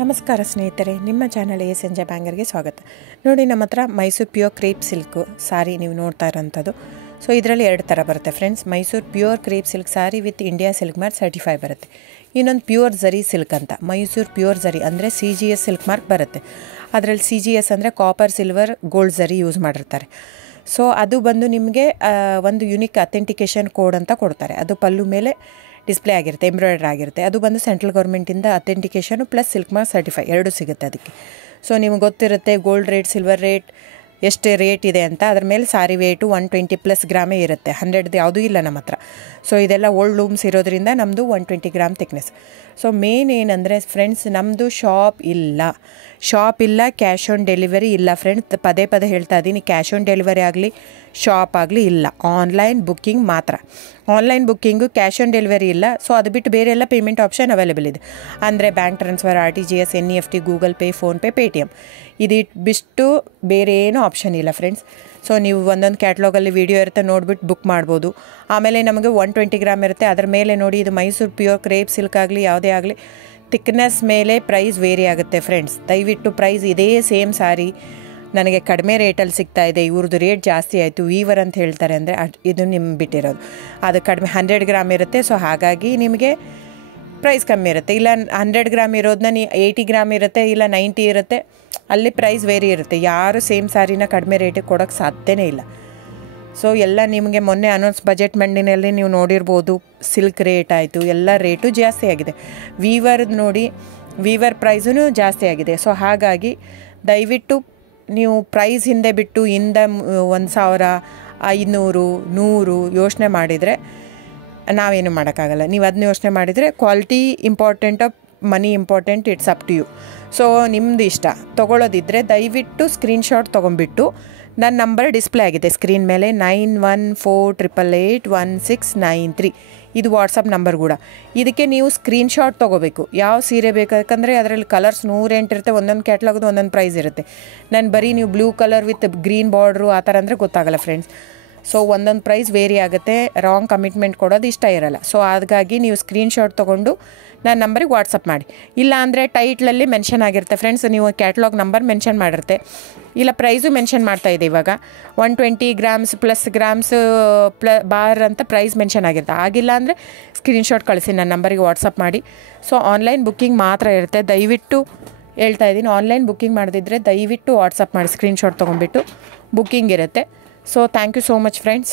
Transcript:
ನಮಸ್ಕಾರ ಸ್ನೇಹಿತರೆ, ನಿಮ್ಮ ಚಾನಲ್ ಸಂಜೆ ಬ್ಯಾಂಗರ್ಗೆ ಸ್ವಾಗತ. ನೋಡಿ, ನಮ್ಮ ಹತ್ರ ಮೈಸೂರು ಪ್ಯೂರ್ ಕ್ರೇಪ್ ಸಿಲ್ಕ್ ಸಾರಿ ನೀವು ನೋಡ್ತಾ ಇರೋಂಥದ್ದು. ಸೊ ಇದರಲ್ಲಿ ಎರಡು ಥರ ಬರುತ್ತೆ friends. Mysuru pure crepe silk sorry with India silk mark certify ಬರುತ್ತೆ. ಇನ್ನೊಂದು ಪ್ಯೂರ್ ಝರಿ ಸಿಲ್ಕ್ ಅಂತ, ಮೈಸೂರು ಪ್ಯೂರ್ ಝರಿ ಅಂದರೆ CGS ಸಿಲ್ಕ್ ಮಾರ್ಕ್ ಬರುತ್ತೆ. ಅದರಲ್ಲಿ CGS ಅಂದರೆ ಕಾಪರ್, ಸಿಲ್ವರ್, ಗೋಲ್ಡ್ ಝರಿ ಯೂಸ್ ಮಾಡಿರ್ತಾರೆ. ಸೊ ಅದು ಬಂದು ನಿಮಗೆ ಒಂದು ಯುನಿಕ್ ಅಥೆಂಟಿಕೇಷನ್ ಕೋಡ್ ಅಂತ ಕೊಡ್ತಾರೆ. ಅದು ಪಲ್ಲು ಮೇಲೆ ಡಿಸ್ಪ್ಲೇ ಆಗಿರುತ್ತೆ, ಎಂಬ್ರಾಯ್ಡ್ರಿ ಆಗಿರುತ್ತೆ. ಅದು ಬಂದು ಸೆಂಟ್ರಲ್ ಗೌರ್ಮೆಂಟಿಂದ ಅಥೆಂಟಿಕೇಷನು ಪ್ಲಸ್ ಸಿಲ್ಕ್ ಮಾರ್ಕ್ ಸರ್ಟಿಫೈ ಎರಡೂ ಸಿಗುತ್ತೆ ಅದಕ್ಕೆ. ಸೊ ನಿಮ್ಗೆ ಗೊತ್ತಿರುತ್ತೆ ಗೋಲ್ಡ್ ರೇಟ್, ಸಿಲ್ವರ್ ರೇಟ್ ಎಷ್ಟು ರೇಟ್ ಇದೆ ಅಂತ. ಅದ್ರ ಮೇಲೆ ಸಾರಿ ವೇಟು 120+ ಗ್ರಾಮೇ ಇರುತ್ತೆ, 100 ಯಾವುದೂ ಇಲ್ಲ ನಮ್ಮ ಹತ್ರ. ಸೊ ಇದೆಲ್ಲ ಓಲ್ಡ್ ಲೂಮ್ಸ್ ಇರೋದ್ರಿಂದ ನಮ್ಮದು 120 ಗ್ರಾಮ್ ಥಿಕ್ನೆಸ್. ಸೊ ಮೇನ್ ಏನಂದರೆ ಫ್ರೆಂಡ್ಸ್, ನಮ್ಮದು ಶಾಪ್ ಇಲ್ಲ, ಕ್ಯಾಶ್ ಆನ್ ಡೆಲಿವರಿ ಇಲ್ಲ ಫ್ರೆಂಡ್ಸ್. ಪದೇ ಹೇಳ್ತಾ ಇದ್ದೀನಿ, ಕ್ಯಾಶ್ ಆನ್ ಡೆಲಿವರಿ ಆಗಲಿ ಶಾಪ್ ಆಗಲಿ ಇಲ್ಲ, ಆನ್ಲೈನ್ ಬುಕ್ಕಿಂಗ್ ಮಾತ್ರ. Online booking, cash on delivery ಇಲ್ಲ. ಸೊ ಅದು ಬಿಟ್ಟು ಬೇರೆ ಎಲ್ಲ ಪೇಮೆಂಟ್ ಆಪ್ಷನ್ ಅವೈಲೇಬಲ್ ಇದೆ. ಅಂದರೆ bank transfer, RTGS, NEFT, Google pay, PhonePe, Paytm. ಬಿಟ್ಟು ಬೇರೆ ಏನೂ ಆಪ್ಷನ್ ಇಲ್ಲ ಫ್ರೆಂಡ್ಸ್. ಸೊ ನೀವು ಒಂದೊಂದು ಕ್ಯಾಟ್ಲಾಗಲ್ಲಿ ವೀಡಿಯೋ ಇರುತ್ತೆ, ನೋಡಿಬಿಟ್ಟು ಬುಕ್ ಮಾಡ್ಬೋದು. ಆಮೇಲೆ ನಮಗೆ 120 ಗ್ರಾಮ್ ಇರುತ್ತೆ. ಅದರ ಮೇಲೆ ನೋಡಿ, ಇದು ಮೈಸೂರು ಪ್ಯೂರ್ ಕ್ರೇಪ್ ಸಿಲ್ಕ್ ಆಗಲಿ ಯಾವುದೇ ಆಗಲಿ ಥಿಕ್ನೆಸ್ ಮೇಲೆ ಪ್ರೈಸ್ ವೇರಿ ಆಗುತ್ತೆ ಫ್ರೆಂಡ್ಸ್. ದಯವಿಟ್ಟು ಪ್ರೈಸ್ ಇದೇ ಸೇಮ್ ಸಾರಿ ನನಗೆ ಕಡಿಮೆ ರೇಟಲ್ಲಿ ಸಿಗ್ತಾ ಇದೆ, ಇವ್ರದ್ದು ರೇಟ್ ಜಾಸ್ತಿ ಆಯಿತು ವೀವರ್ ಅಂತ ಹೇಳ್ತಾರೆ ಅಂದರೆ ಇದು ನಿಮ್ಗೆ ಬಿಟ್ಟಿರೋದು. ಅದು ಕಡಿಮೆ 100 ಗ್ರಾಮ್ ಇರುತ್ತೆ. ಸೊ ಹಾಗಾಗಿ ನಿಮಗೆ ಪ್ರೈಸ್ ಕಮ್ಮಿ ಇರುತ್ತೆ. ಇಲ್ಲ 100 ಗ್ರಾಮ್ ಇರೋದನ್ನ 80 ಗ್ರಾಮ್ ಇರುತ್ತೆ, ಇಲ್ಲ 90 ಇರುತ್ತೆ, ಅಲ್ಲಿ ಪ್ರೈಸ್ ವೇರಿ ಇರುತ್ತೆ. ಯಾರು ಸೇಮ್ ಸಾರಿನ ಕಡಿಮೆ ರೇಟಿಗೆ ಕೊಡೋಕ್ಕೆ ಸಾಧ್ಯನೇ ಇಲ್ಲ. ಸೊ ಎಲ್ಲ ನಿಮಗೆ ಮೊನ್ನೆ ಅನೌನ್ಸ್ ಬಜೆಟ್ ಮಂಡಿನಲ್ಲಿ ನೀವು ನೋಡಿರ್ಬೋದು, ಸಿಲ್ಕ್ ರೇಟ್ ಆಯಿತು, ಎಲ್ಲ ರೇಟು ಜಾಸ್ತಿ ಆಗಿದೆ. ವೀವರ್ದು ನೋಡಿ, ವೀವರ್ ಪ್ರೈಸೂ ಜಾಸ್ತಿ ಆಗಿದೆ. ಸೊ ಹಾಗಾಗಿ ದಯವಿಟ್ಟು ನೀವು ಪ್ರೈಸ್ ಹಿಂದೆ ಬಿಟ್ಟು 1,000, 500, 100 ಯೋಚನೆ ಮಾಡಿದರೆ ನಾವೇನು ಮಾಡೋಕ್ಕಾಗಲ್ಲ. ನೀವು ಅದನ್ನ ಯೋಚನೆ ಮಾಡಿದರೆ quality important, money important, it's up to you. So ನಿಮ್ಮದು ಇಷ್ಟ. ತೊಗೊಳ್ಳೋದಿದ್ದರೆ ದಯವಿಟ್ಟು ಸ್ಕ್ರೀನ್ಶಾಟ್ ತೊಗೊಂಡ್ಬಿಟ್ಟು, ನನ್ನ ನಂಬರ್ ಡಿಸ್ಪ್ಲೇ ಆಗಿದೆ ಸ್ಕ್ರೀನ್ ಮೇಲೆ, 9148881693. ಇದು ವಾಟ್ಸಪ್ ನಂಬರ್ ಕೂಡ. ಇದಕ್ಕೆ ನೀವು ಸ್ಕ್ರೀನ್ಶಾಟ್ ತೊಗೋಬೇಕು. ಯಾವ ಸೀರೆ ಬೇಕಂದರೆ ಅದರಲ್ಲಿ ಕಲರ್ಸ್ 108 ಇರುತ್ತೆ, ಒಂದೊಂದು ಕ್ಯಾಟ್ಲಾಗದು ಒಂದೊಂದು ಪ್ರೈಸ್ ಇರುತ್ತೆ. ನಾನು ಬರೀ ನೀವು blue colour with green border ಆ ಥರ ಅಂದರೆ ಗೊತ್ತಾಗಲ್ಲ ಫ್ರೆಂಡ್ಸ್. ಸೊ ಒಂದೊಂದು ಪ್ರೈಸ್ ವೇರಿ ಆಗುತ್ತೆ, ರಾಂಗ್ ಕಮಿಟ್ಮೆಂಟ್ ಕೊಡೋದು ಇಷ್ಟ ಇರಲ್ಲ. ಸೊ ಹಾಗಾಗಿ ನೀವು ಸ್ಕ್ರೀನ್ಶಾಟ್ ತೊಗೊಂಡು ನನ್ನ ನಂಬರಿಗೆ ವಾಟ್ಸಪ್ ಮಾಡಿ. ಇಲ್ಲ ಅಂದರೆ ಟೈಟ್ಲಲ್ಲಿ ಮೆನ್ಷನ್ ಆಗಿರುತ್ತೆ ಫ್ರೆಂಡ್ಸ್, ನೀವು ಕ್ಯಾಟ್ಲಾಗ್ ನಂಬರ್ ಮೆನ್ಷನ್ ಮಾಡಿರುತ್ತೆ, ಇಲ್ಲ ಪ್ರೈಸು ಮೆನ್ಷನ್ ಮಾಡ್ತಾಯಿದೆ. ಇವಾಗ 120 ಗ್ರಾಮ್ಸ್ ಪ್ಲಸ್ ಗ್ರಾಮ್ಸ್ ಬಾರ್ ಅಂತ ಪ್ರೈಸ್ ಮೆನ್ಷನ್ ಆಗಿರುತ್ತೆ. ಆಗಿಲ್ಲ ಅಂದರೆ ಸ್ಕ್ರೀನ್ಶಾಟ್ ಕಳಿಸಿ, ನನ್ನ ನಂಬರಿಗೆ ವಾಟ್ಸಪ್ ಮಾಡಿ. ಸೊ ಆನ್ಲೈನ್ ಬುಕ್ಕಿಂಗ್ ಮಾತ್ರ ಇರುತ್ತೆ. ದಯವಿಟ್ಟು ಹೇಳ್ತಾ ಇದ್ದೀನಿ, ಆನ್ಲೈನ್ ಬುಕ್ಕಿಂಗ್ ಮಾಡದಿದ್ದರೆ ದಯವಿಟ್ಟು ವಾಟ್ಸಪ್ ಮಾಡಿ, ಸ್ಕ್ರೀನ್ಶಾಟ್ ತೊಗೊಂಡ್ಬಿಟ್ಟು ಬುಕ್ಕಿಂಗ್ ಇರುತ್ತೆ. So thank you so much friends.